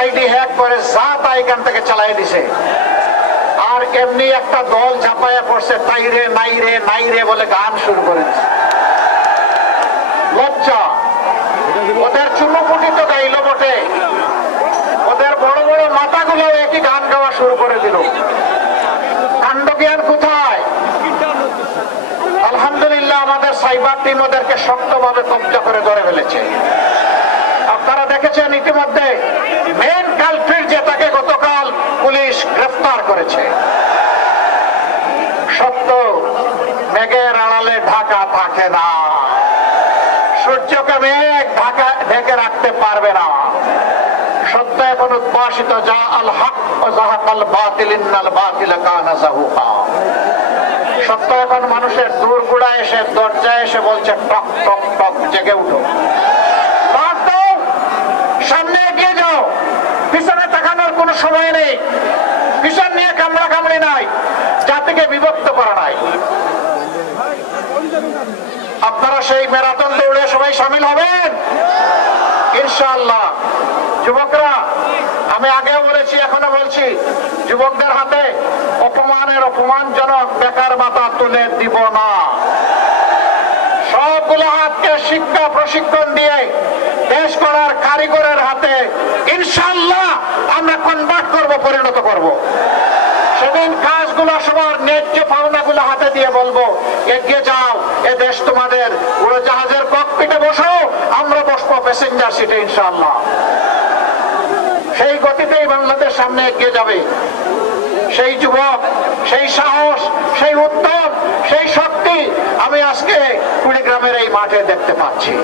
ID hack করে যা তা এখান থেকে চালাই দিছে। আর এমনি একটা দল ঝাঁপাইয়া পড়ছে, তাই রে নাই রে নাই রে বলে গান শুরু করে দিচ্ছে। লজ্জা! ওদের চুনোপুটি তো গাইল বটে, ওদের বড় বড় মাথাগুলো একই গান গাওয়া শুরু করে দিল। কাণ্ডজ্ঞান কোথায়? আলহামদুলিল্লাহ আমাদের সাইবার টিম ওদেরকে শক্তভাবে কব্জা করে ধরে ফেলেছে। আপনারা দেখেছেন ইতিমধ্যে মেন কালপ্রিট, যে তাকে গতকাল পুলিশ গ্রেফতার করেছে। সত্য মেঘের আড়ালে ঢাকা থাকে না, সূর্যকে মেঘ ঢেকে রাখতে পারবে না। সত্য এখন উদ্ভাসিত, যা আল হক ও যাহাকাল বাতিল ইন্নাল বাতিল কানা যাহুকা। সত্য এখন মানুষের দূরগুড়া এসে দরজায় এসে বলছে টক টক টক, জেগে উঠো, সামনে এগিয়ে যাও, পিছনে তাকানোর কোনো সময় নেই, পিছন নিয়ে কামড়া কামড়ি নাই, জাতিকে বিভক্ত করা নাই। আপনারা সেই ম্যারাথন দৌড়ে সবাই সামিল হবেন ইনশাআল্লাহ। যুবকরা, আমি আগেও বলেছি এখনো বলছি, যুবকদের হাতে অপমানের অপমানজনক বেকার মাথা তুলে দিব না। সবগুলো হাতকে শিক্ষা প্রশিক্ষণ দিয়ে দেশ গড়ার কারিগরের হাতে ইনশাআল্লাহ আমরা কনভার্ট করব, পরিণত করব। সেদিন কাজগুলো সবার ন্যায্য পাওনাগুলো হাতে দিয়ে বলবো, এগিয়ে যাও, এ দেশ তোমাদের। উড়োজাহাজের ককপিটে বসো, আমরা বসবো প্যাসেঞ্জার সিটে ইনশাআল্লাহ। সেই গতিতেই বাংলাদেশ সামনে এগিয়ে যাবে। সেই যুবক, সেই সাহস, সেই উদ্যম, সেই শক্তি আমি আজকে কুড়িগ্রামের এই মাঠে দেখতে পাচ্ছি।